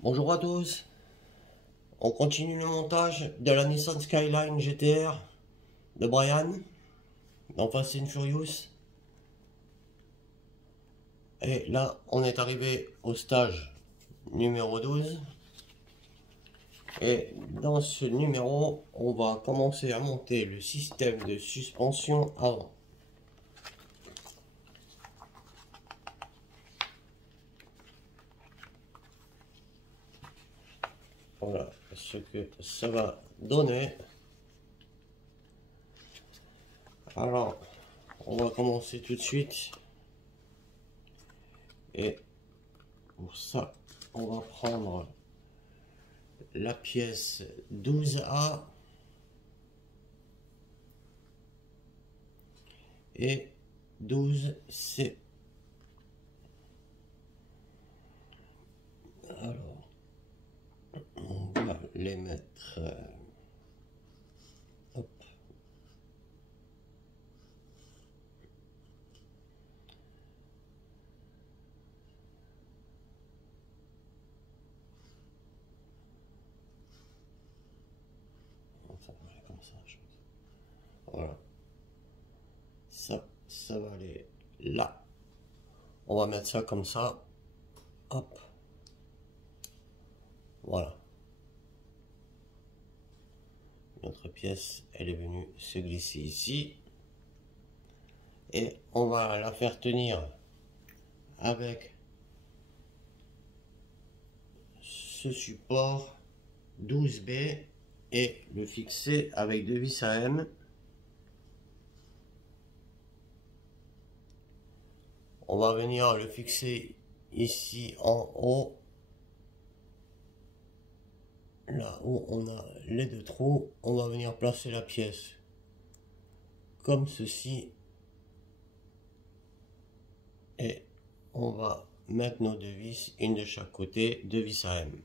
Bonjour à tous, on continue le montage de la Nissan Skyline GTR de Brian dans Fast and Furious. Et là on est arrivé au stage numéro 12. Et dans ce numéro on va commencer à monter le système de suspension avant. Voilà ce que ça va donner. Alors, on va commencer tout de suite. Et pour ça, on va prendre la pièce 12A et 12C. Alors, on va les mettre... hop. Comme ça, je pense. Voilà. Ça va aller là. On va mettre ça comme ça. Hop. Voilà. Notre pièce, elle est venue se glisser ici. Et on va la faire tenir avec ce support 12B et le fixer avec deux vis à M. On va venir le fixer ici en haut, là où on a les deux trous. On va venir placer la pièce comme ceci et on va mettre nos deux vis, une de chaque côté, deux vis à M.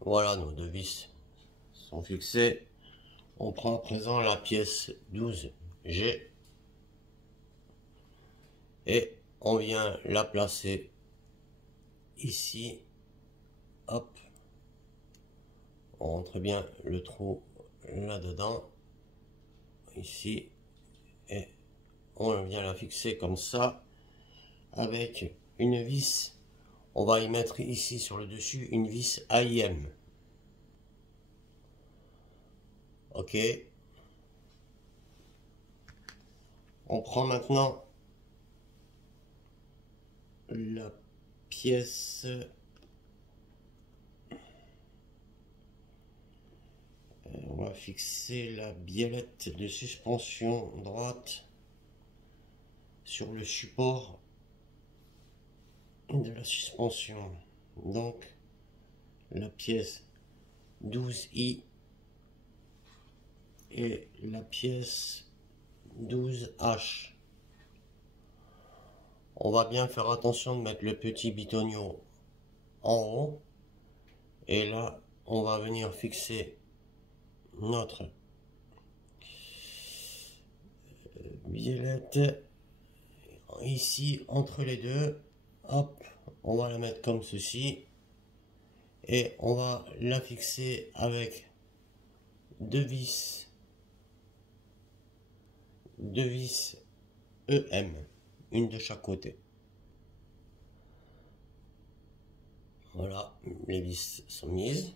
Voilà, nos deux vis sont fixées. On prend à présent la pièce 12G et on vient la placer ici. Hop, on rentre bien le trou là-dedans, ici, et on vient la fixer comme ça avec une vis. On va y mettre ici sur le dessus une vis AIM. Ok. On prend maintenant la pièce on va fixer la biellette de suspension droite sur le support de la suspension. Donc la pièce 12i et la pièce 12h. On va bien faire attention de mettre le petit bitonio en haut. Et là, on va venir fixer notre biellette ici entre les deux. Hop, on va la mettre comme ceci. Et on va la fixer avec deux vis EM, une de chaque côté. Voilà, les vis sont mises.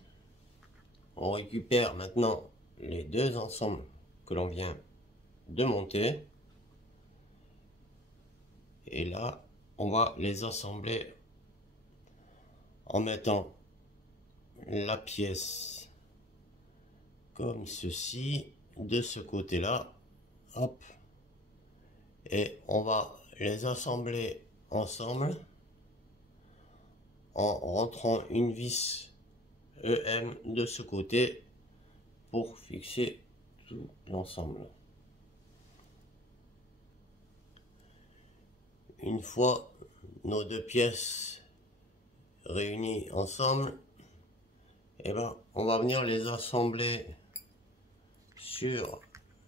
On récupère maintenant les deux ensembles que l'on vient de monter. Et là, on va les assembler en mettant la pièce comme ceci de ce côté-là. Hop. Et on va les assembler ensemble en rentrant une vis EM de ce côté pour fixer tout l'ensemble. Une fois nos deux pièces réunies ensemble, et ben on va venir les assembler sur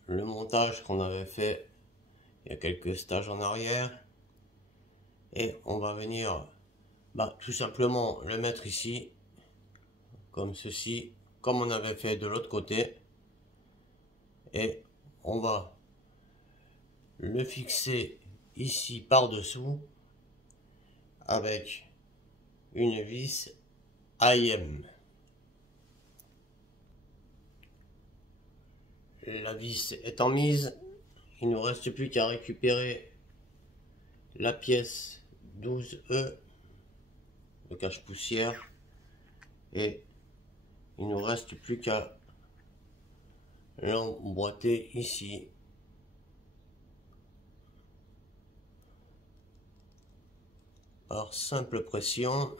le montage qu'on avait fait il y a quelques stages en arrière, et on va venir Bah, tout simplement le mettre ici, comme ceci, comme on avait fait de l'autre côté. Et on va le fixer ici par-dessous avec une vis AIM. La vis étant mise, il ne nous reste plus qu'à récupérer la pièce 12E, le cache-poussière, et il ne nous reste plus qu'à l'emboîter ici. Par simple pression.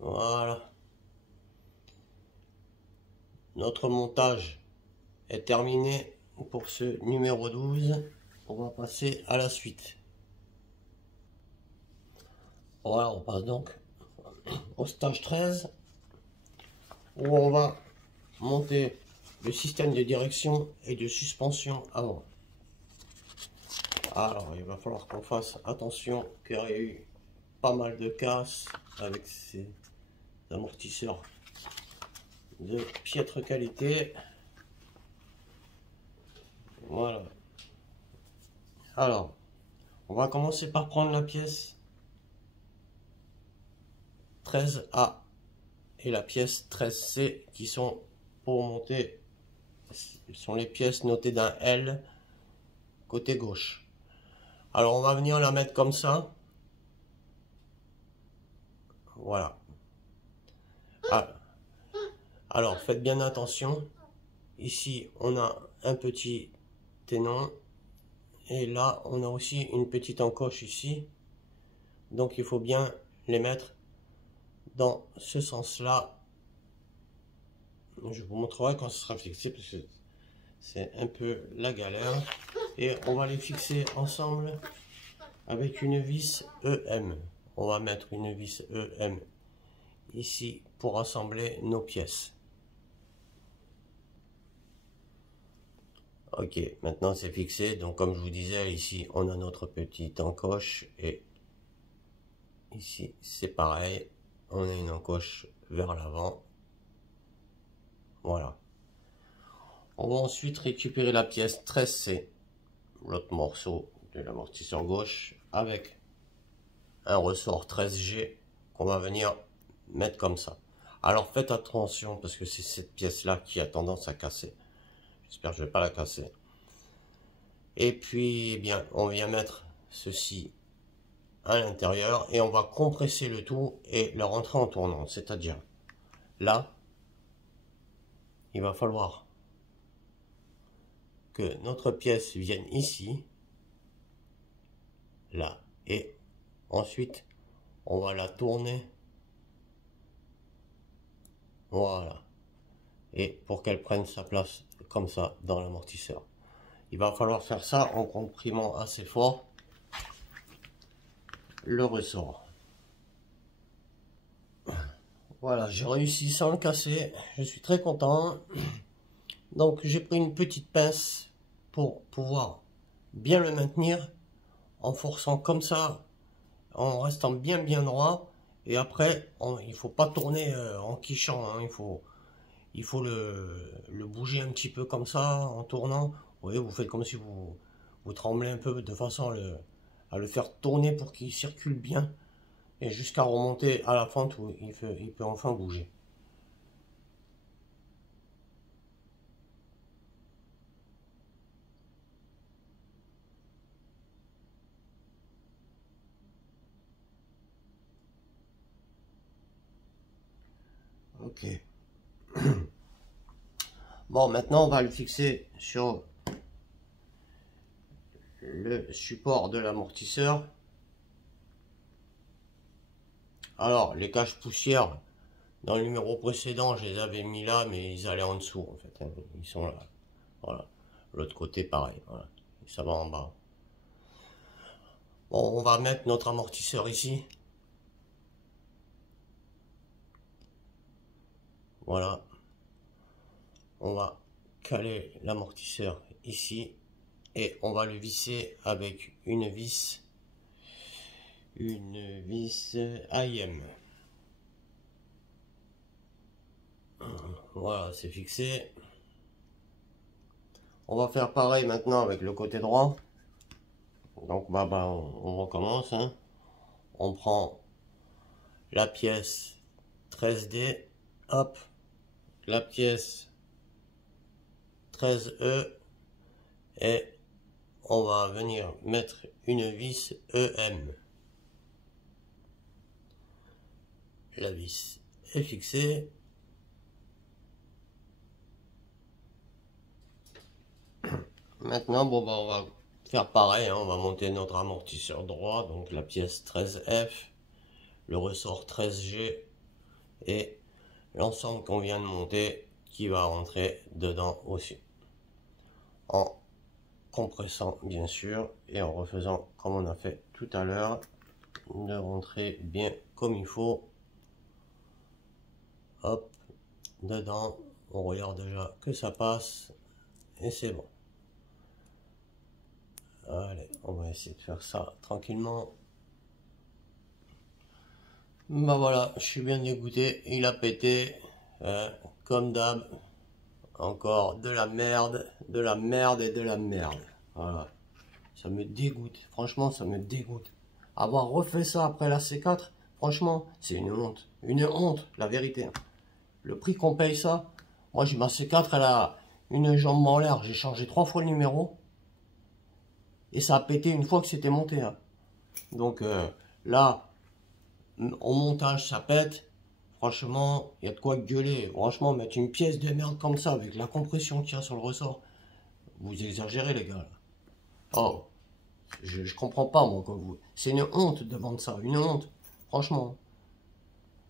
Voilà. Notre montage est terminé pour ce numéro 12. On va passer à la suite. Voilà, on passe donc au stage 13 où on va monter le système de direction et de suspension avant. Alors, il va falloir qu'on fasse attention car il y a eu pas mal de casses avec ces amortisseurs de piètre qualité. Voilà. Alors, on va commencer par prendre la pièce 13A et la pièce 13C qui sont pour monter, sont les pièces notées d'un L côté gauche. Alors on va venir la mettre comme ça. Voilà. Ah. Alors faites bien attention. Ici on a un petit ténon et là on a aussi une petite encoche ici. Donc il faut bien les mettre dans ce sens-là. Je vous montrerai quand ce sera fixé parce que c'est un peu la galère. Et on va les fixer ensemble avec une vis EM. On va mettre une vis EM ici pour assembler nos pièces. Ok, maintenant c'est fixé. Donc comme je vous disais, ici on a notre petite encoche et ici c'est pareil. On a une encoche vers l'avant. Voilà. On va ensuite récupérer la pièce 13C, l'autre morceau de l'amortisseur gauche, avec un ressort 13G qu'on va venir mettre comme ça. Alors faites attention parce que c'est cette pièce là qui a tendance à casser. J'espère que je ne vais pas la casser. Et puis eh bien on vient mettre ceci à l'intérieur et on va compresser le tout et le rentrer en tournant. C'est-à-dire là, il va falloir que notre pièce vienne ici, là, et ensuite on va la tourner, voilà, et pour qu'elle prenne sa place comme ça dans l'amortisseur. Il va falloir faire ça en comprimant assez fort le ressort. Voilà, j'ai réussi sans le casser, je suis très content. Donc j'ai pris une petite pince pour pouvoir bien le maintenir en forçant comme ça, en restant bien droit. Et après, il faut pas tourner en quichant, hein. Il faut le bouger un petit peu comme ça, en tournant. Vous voyez, vous faites comme si vous tremblez un peu de façon à le faire tourner pour qu'il circule bien. Et jusqu'à remonter à la fente où il peut enfin bouger. Ok. Bon, maintenant on va le fixer sur le support de l'amortisseur. Alors, les caches-poussières, dans le numéro précédent, je les avais mis là, mais ils allaient en dessous, en fait. Hein. Ils sont là. Voilà. L'autre côté, pareil. Voilà. Ça va en bas. Bon, on va mettre notre amortisseur ici. Voilà. On va caler l'amortisseur ici. et on va le visser avec une vis AIM. Voilà, c'est fixé. On va faire pareil maintenant avec le côté droit. Donc on recommence, hein. On prend la pièce 13D, hop, la pièce 13E, et on va venir mettre une vis EM. La vis est fixée. Maintenant, on va faire pareil, hein. On va monter notre amortisseur droit, donc la pièce 13F, le ressort 13G et l'ensemble qu'on vient de monter qui va rentrer dedans aussi. En compressant bien sûr et en refaisant comme on a fait tout à l'heure, de rentrer bien comme il faut. Hop, dedans, on regarde déjà que ça passe et c'est bon. Allez, on va essayer de faire ça tranquillement. Bah voilà, je suis bien dégoûté, il a pété, comme d'hab, encore de la merde et de la merde. Voilà, ça me dégoûte, franchement ça me dégoûte. Avoir refait ça après la C4, franchement, c'est une honte, la vérité. Le prix qu'on paye ça, moi j'ai ma C4, elle a une jambe en l'air, j'ai changé 3 fois le numéro, et ça a pété une fois que c'était monté. Hein. Donc là, au montage ça pète, franchement, il y a de quoi gueuler. Franchement, mettre une pièce de merde comme ça, avec la compression qu'il y a sur le ressort, vous exagérez les gars. Là. Oh, je comprends pas moi comme vous. C'est une honte de vendre ça, une honte, franchement.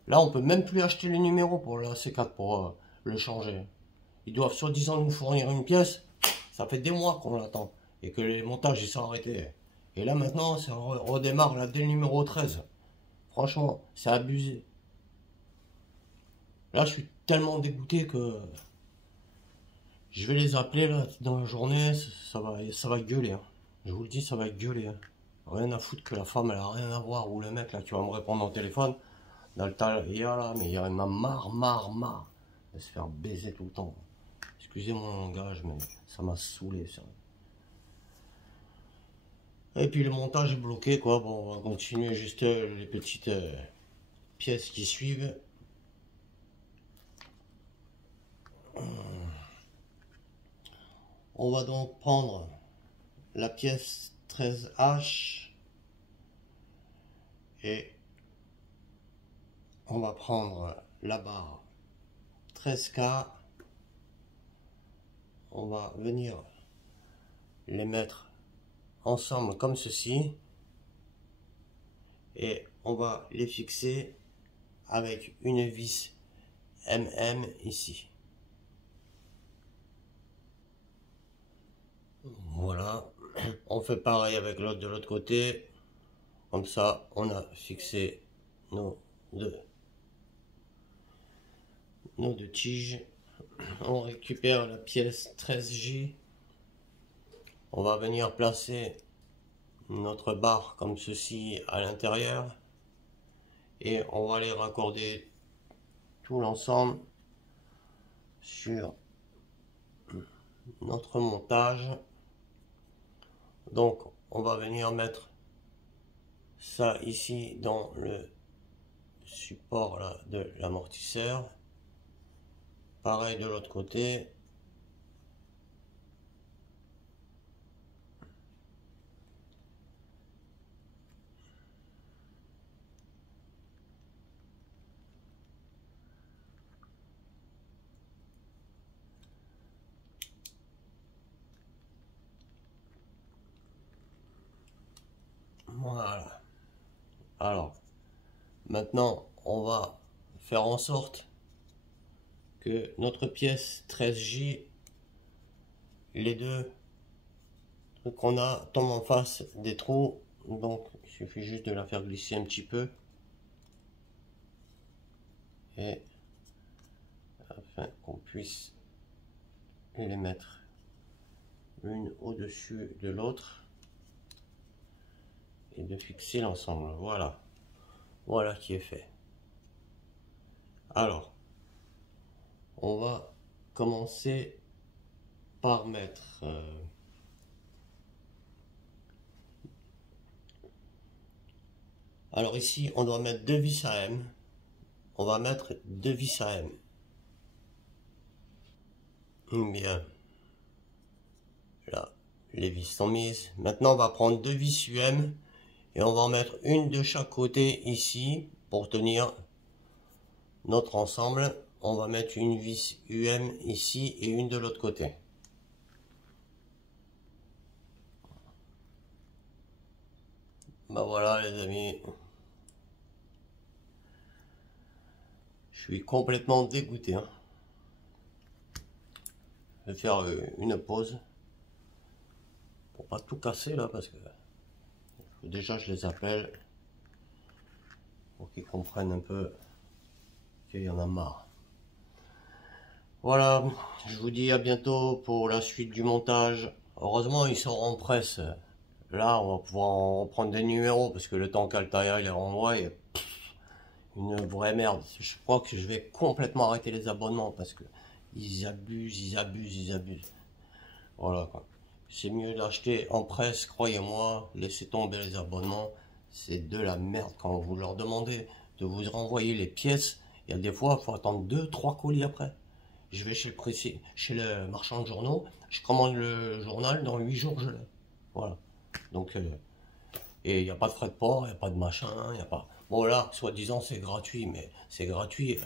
Là, on peut même plus acheter les numéros pour la C4 pour le changer. Ils doivent soi-disant nous fournir une pièce, ça fait des mois qu'on l'attend, et que les montages ils sont arrêtés. Et là maintenant, ça redémarre là, dès le numéro 13. Franchement, c'est abusé. Là, je suis tellement dégoûté que je vais les appeler là dans la journée. Ça va gueuler. Hein. Je vous le dis, ça va gueuler. Hein. Rien à foutre que la femme, elle a rien à voir. Ou le mec là qui va me répondre au téléphone. Dans le tas, il y a là, mais il m'a marre de se faire baiser tout le temps. Excusez mon langage, mais ça m'a saoulé ça. Et puis le montage est bloqué quoi. Bon, on va continuer juste les petites pièces qui suivent. On va donc prendre la pièce 13H et on va prendre la barre 13K. On va venir les mettre ensemble comme ceci et on va les fixer avec une vis MM ici. Voilà, on fait pareil avec l'autre de l'autre côté. Comme ça, on a fixé nos deux tiges. On récupère la pièce 13J. On va venir placer notre barre comme ceci à l'intérieur. Et on va les raccorder tout l'ensemble sur notre montage. Donc, on va venir mettre ça ici dans le support là, de l'amortisseur. Pareil de l'autre côté. Voilà. Alors, maintenant, on va faire en sorte que notre pièce 13J, les deux trucs qu'on a tombent en face des trous. Donc, il suffit juste de la faire glisser un petit peu. Et afin qu'on puisse les mettre une au-dessus de l'autre et de fixer l'ensemble. Voilà. Voilà qui est fait. Alors, on va commencer par mettre alors ici, on doit mettre 2 vis à M. On va mettre 2 vis à M. Bien. Là, les vis sont mises. Maintenant, on va prendre 2 vis UM et on va en mettre une de chaque côté ici pour tenir notre ensemble. On va mettre une vis UM ici et une de l'autre côté. Bah voilà les amis. Je suis complètement dégoûté. Hein. Je vais faire une pause. Pour pas tout casser là parce que déjà je les appelle. Pour qu'ils comprennent un peu qu'il y en a marre. Voilà, je vous dis à bientôt pour la suite du montage. Heureusement ils sont en presse. Là on va pouvoir en prendre des numéros parce que le temps qu'Altaïa les renvoie, une vraie merde. Je crois que je vais complètement arrêter les abonnements parce que ils abusent. Voilà quoi. C'est mieux d'acheter en presse, croyez-moi, laissez tomber les abonnements. C'est de la merde quand vous leur demandez de vous renvoyer les pièces. Il y a des fois, il faut attendre 2-3 colis après. Je vais chez le marchand de journaux, je commande le journal, dans 8 jours je l'ai. Voilà. Donc, et il n'y a pas de frais de port, il n'y a pas de machin, il n'y a pas... Bon là, soi-disant c'est gratuit, mais c'est gratuit.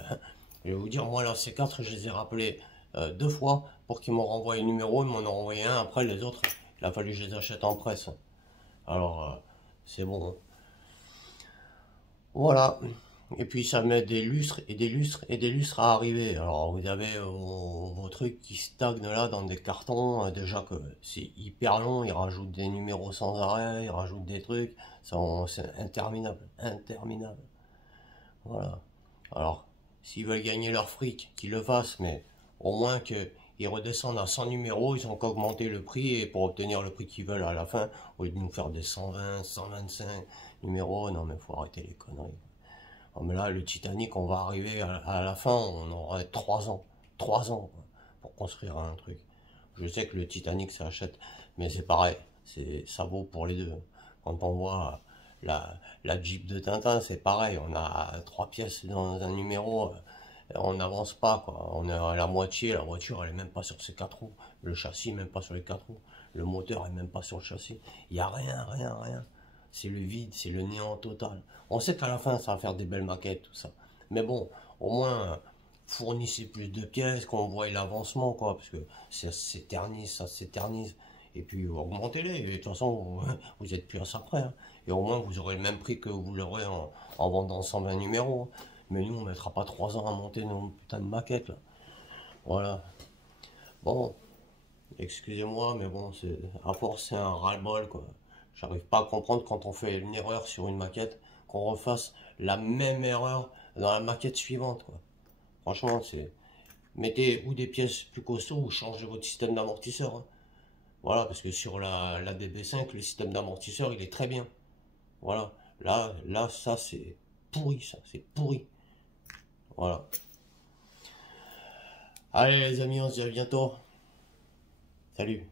Je vais vous dire, moi là, ces 4, je les ai rappelés 2 fois pour qu'ils m'ont renvoyé le numéro, ils m'en ont envoyé un, après les autres, il a fallu que je les achète en presse. Alors, c'est bon. Hein. Voilà. Et puis ça met des lustres et des lustres et des lustres à arriver. Alors vous avez vos trucs qui stagnent là dans des cartons. Déjà que c'est hyper long, ils rajoutent des numéros sans arrêt, ils rajoutent des trucs. C'est interminable, interminable. Voilà. Alors, s'ils veulent gagner leur fric, qu'ils le fassent, mais au moins qu'ils redescendent à 100 numéros, ils ont qu'à augmenter le prix et pour obtenir le prix qu'ils veulent à la fin, au lieu de nous faire des 120, 125 numéros, non mais faut arrêter les conneries. Oh, mais là, le Titanic, on va arriver à la fin, on aura 3 ans. 3 ans quoi, pour construire un truc. Je sais que le Titanic, ça achète, mais c'est pareil. Ça vaut pour les deux. Quand on voit la Jeep de Tintin, c'est pareil. On a 3 pièces dans un numéro, on n'avance pas. Quoi. On est à la moitié, la voiture, elle est même pas sur ses 4 roues. Le châssis, même pas sur les 4 roues. Le moteur est même pas sur le châssis. Il n'y a rien, rien. C'est le vide, c'est le néant total. On sait qu'à la fin, ça va faire des belles maquettes, tout ça. Mais bon, au moins, fournissez plus de pièces, qu'on voit l'avancement, quoi, parce que ça s'éternise. Et puis, augmentez-les. Et de toute façon, vous êtes plus à ça près. Hein. Et au moins, vous aurez le même prix que vous l'aurez en vendant 120 numéros. Hein. Mais nous, on ne mettra pas 3 ans à monter nos putains de maquettes, là. Voilà. Bon, excusez-moi, mais bon, à force, c'est un ras-le-bol, quoi. J'arrive pas à comprendre quand on fait une erreur sur une maquette, qu'on refasse la même erreur dans la maquette suivante, quoi. Franchement, mettez ou des pièces plus costauds ou changez votre système d'amortisseur. Hein. Voilà, parce que sur la DB5, le système d'amortisseur, il est très bien. Voilà. Là, ça, c'est pourri, ça. C'est pourri. Voilà. Allez, les amis, on se dit à bientôt. Salut.